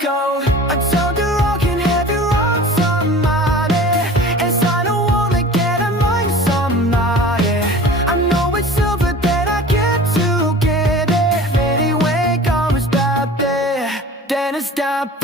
go. I told the rock and heavy rock somebody. It's I don't wanna get a mind somebody. I know it's silver that I get to get it. Anyway, comes back there. Then it's that